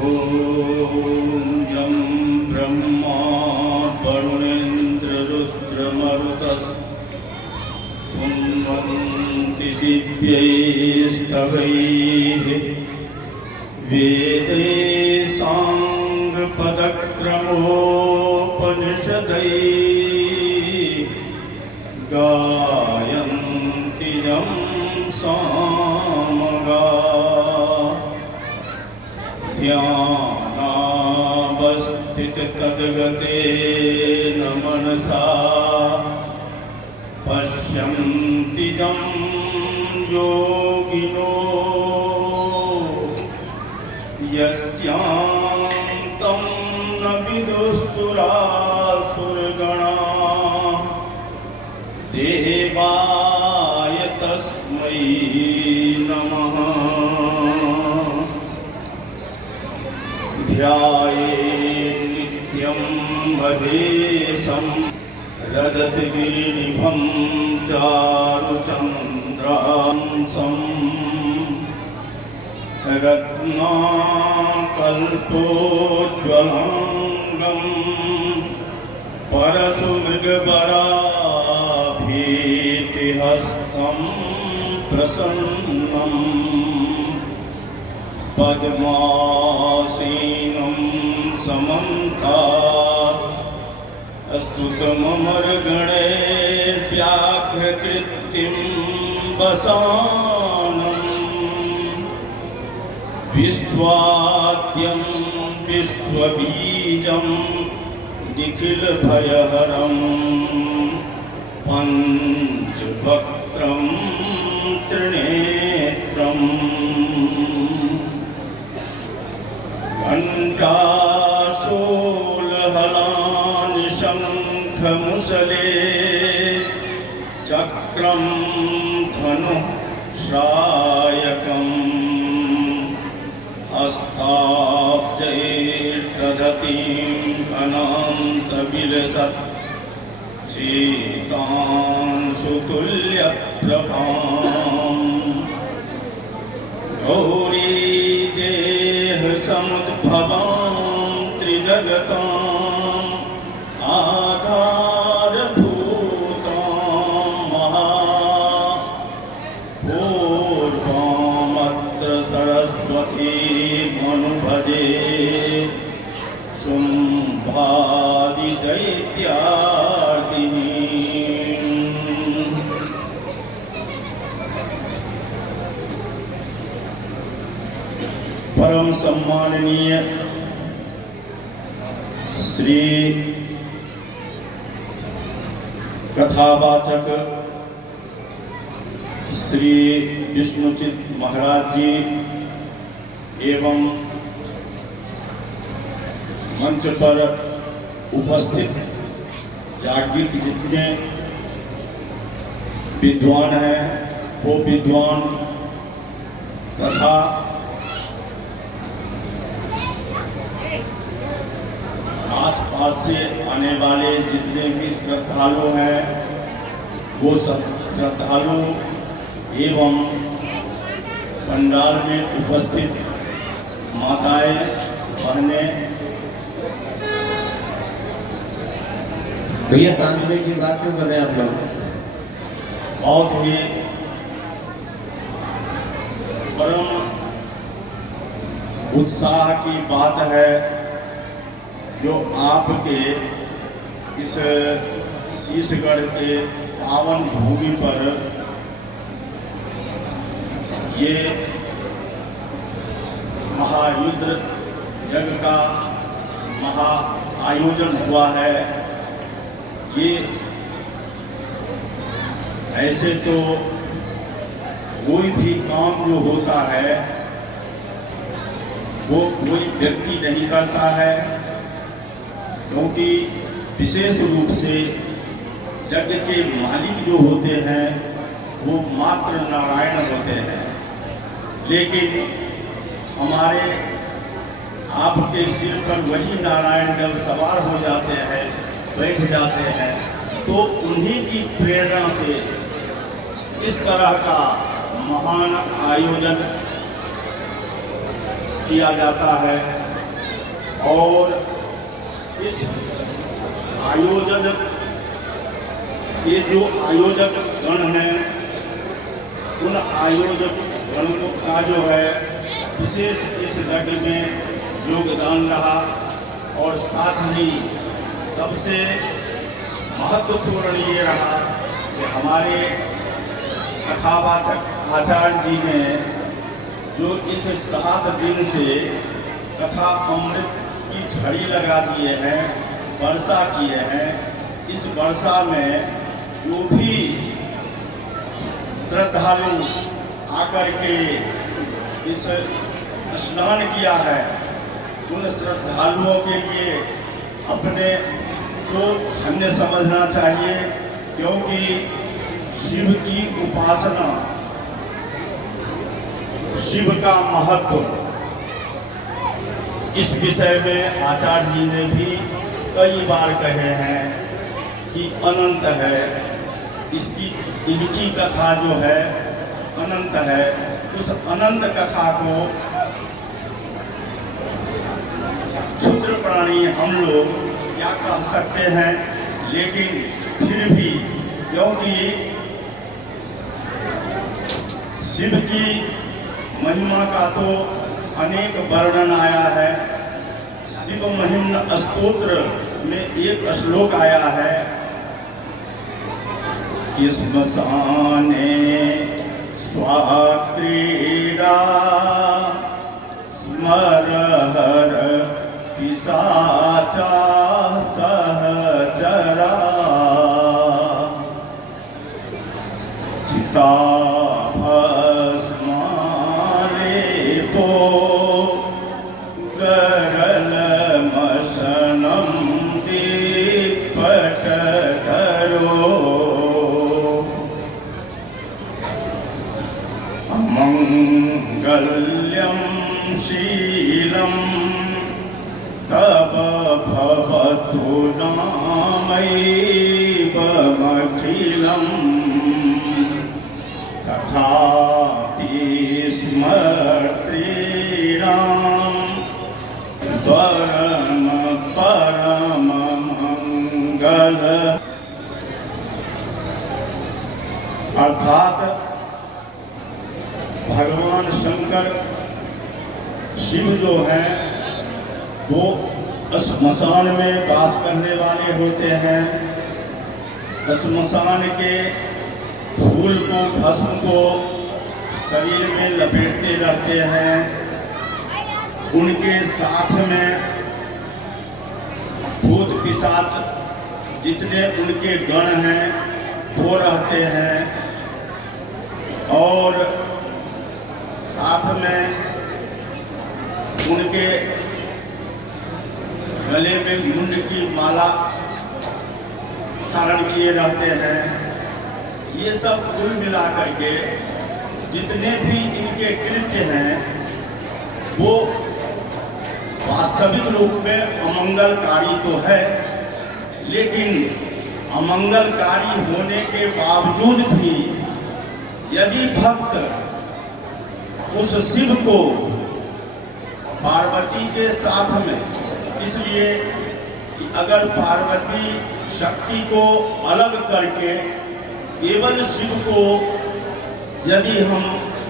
ॐ यं ब्रह्मा वरुणेन्द्ररुद्रमरुतस्तुन्वन्ति दिव्यैस्तवैः वेदैः साङ्गपदक्रमोपनिषदैः गायन्ति यं सामगाः ध्यानावस्थिततद्गतेन मनसा पश्यन्ति यं योगिनो यस्यान्तं न विदुःसुरासुरगणाः देवाय तस्मै नमः। ध्यायेत् नित्यं महेशं रजतगिरिनिभं चारुचन्द्रांशं रत्नाकल्पोज्ज्वलाङ्गं परशुमृगवराभीतिहस्तं प्रसन्नं पद्मासीनं समन्तात् स्तुतममरगणैर्व्याघ्रकृतिं वसानं विश्वाद्यं विश्वबीजं निखिलभयहरं पञ्चवक्त्रं त्रिनेत्रम् घण्टाशूलहलानि शङ्खमुसले चक्रं धनुश्रायकम् हस्ताब्जैर्दधतीं अनन्तविलसत् चेतांशुतुल्यप्रभाम् गौरीदेहसमुद्भवां त्रिजगताम् आधारभूतां महापूर्वामत्र सरस्वतीमनुभजे शुम्भादिदैत्यार्दिनीम्। परम सम्माननीय श्री कथावाचक श्री विष्णुचित महाराज जी एवं मंच पर उपस्थित जागृत जितने विद्वान हैं वो विद्वान तथा आसपास से आने वाले जितने भी श्रद्धालु हैं वो सब श्रद्धालु एवं पंडाल में उपस्थित माताएं बहनें। भैया सांझ की बात क्यों कर रहे हैं आप लोग? बहुत ही परम उत्साह की बात है जो आपके इस शीशगढ़ के पावन भूमि पर ये महायुद्ध यज्ञ का महा आयोजन हुआ है। ये ऐसे तो कोई भी काम जो होता है वो कोई व्यक्ति नहीं करता है, क्योंकि विशेष रूप से यज्ञ के मालिक जो होते हैं वो मात्र नारायण होते हैं। लेकिन हमारे आपके सिर पर वही नारायण जब सवार हो जाते हैं, बैठ जाते हैं, तो उन्हीं की प्रेरणा से इस तरह का महान आयोजन किया जाता है। और इस आयोजन, ये जो आयोजक गण हैं, उन आयोजक गण का जो है विशेष इस यज्ञ में योगदान रहा। और साथ ही सबसे महत्वपूर्ण ये रहा कि हमारे कथावाचक आचार्य जी ने जो इस 7 दिन से कथा अमृत की झड़ी लगा दिए हैं, वर्षा किए हैं। इस वर्षा में जो भी श्रद्धालु आकर के इस स्नान किया है, उन श्रद्धालुओं के लिए अपने को धन्य समझना चाहिए, क्योंकि शिव की उपासना, शिव का महत्व, इस विषय में आचार्य जी ने भी कई बार कहे हैं कि अनंत है। इनकी कथा जो है अनंत है। उस अनंत कथा को क्षुद्र प्राणी हम लोग क्या कह सकते हैं, लेकिन फिर भी क्योंकि शिव की महिमा का तो अनेक वर्णन आया है। शिव महिम्न स्तोत्र में एक श्लोक आया है कि स्मशाने स्वाक्रीडा स्मरहर पिशाचा सहचरा चिता मंगल्यं शीलं तब भवतु नामैवमखिलं तथापि स्मर्तॄणां परम मंगल। अर्थात भगवान शंकर शिव जो हैं वो श्मशान में वास करने वाले होते हैं। श्मशान के फूल को, भस्म को शरीर में लपेटते रहते हैं। उनके साथ में भूत पिशाच जितने उनके गण हैं वो रहते हैं। और साथ में उनके गले में मुंड की माला धारण किए रहते हैं। ये सब कुल मिला करके जितने भी इनके कृत्य हैं वो वास्तविक रूप में अमंगलकारी तो है, लेकिन अमंगलकारी होने के बावजूद भी यदि भक्त उस शिव को पार्वती के साथ में, इसलिए कि अगर पार्वती शक्ति को अलग करके केवल शिव को यदि हम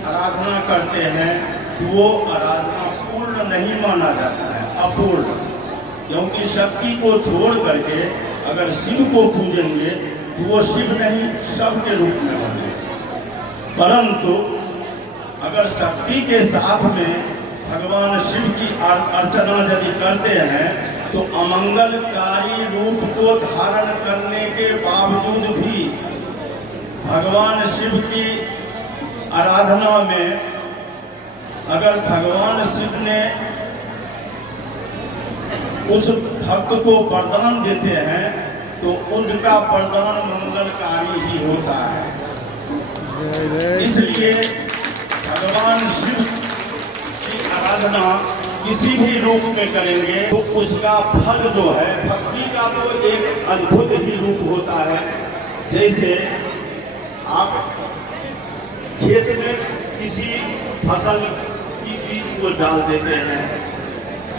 आराधना करते हैं तो वो आराधना पूर्ण नहीं माना जाता है, अपूर्ण। क्योंकि शक्ति को छोड़ करके अगर शिव को पूजेंगे तो वो शिव नहीं शव के रूप में बने। परंतु अगर शक्ति के साथ में भगवान शिव की अर्चना यदि करते हैं तो अमंगलकारी रूप को धारण करने के बावजूद भी भगवान शिव की आराधना में अगर भगवान शिव ने उस भक्त को वरदान देते हैं तो उनका वरदान मंगलकारी ही होता है। इसलिए भगवान शिव की आराधना किसी भी रूप में करेंगे तो उसका फल जो है, भक्ति का तो एक अद्भुत ही रूप होता है। जैसे आप खेत में किसी फसल की बीज को डाल देते हैं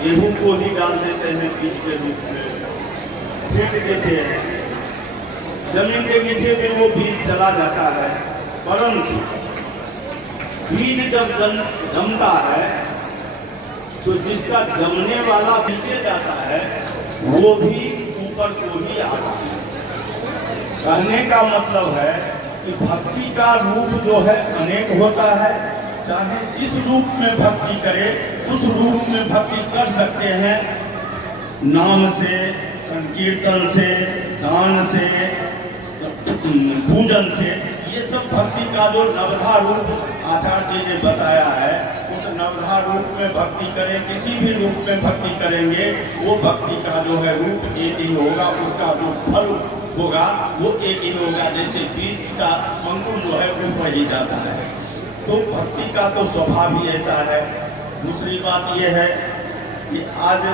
गेहूं को ही डाल देते हैं बीज के रूप में, फेंक देते हैं, जमीन के नीचे में वो बीज चला जाता है। परंतु बीज जब जमता है तो जिसका जमने वाला नीचे जाता है वो भी ऊपर को ही आता है। कहने का मतलब है कि भक्ति का रूप जो है अनेक होता है, चाहे जिस रूप में भक्ति करे उस रूप में भक्ति कर सकते हैं। नाम से, संकीर्तन से, दान से, पूजन से, ये सब भक्ति का जो नवधा रूप आचार्य जी ने बताया है, उस नवधा रूप में भक्ति करें, किसी भी रूप में भक्ति करेंगे वो भक्ति का जो है रूप एक ही होगा, उसका जो फल होगा वो एक ही होगा। जैसे बीज का अंकुर जो है ऊपर ही जाता है, तो भक्ति का तो स्वभाव ही ऐसा है। दूसरी बात यह है कि आज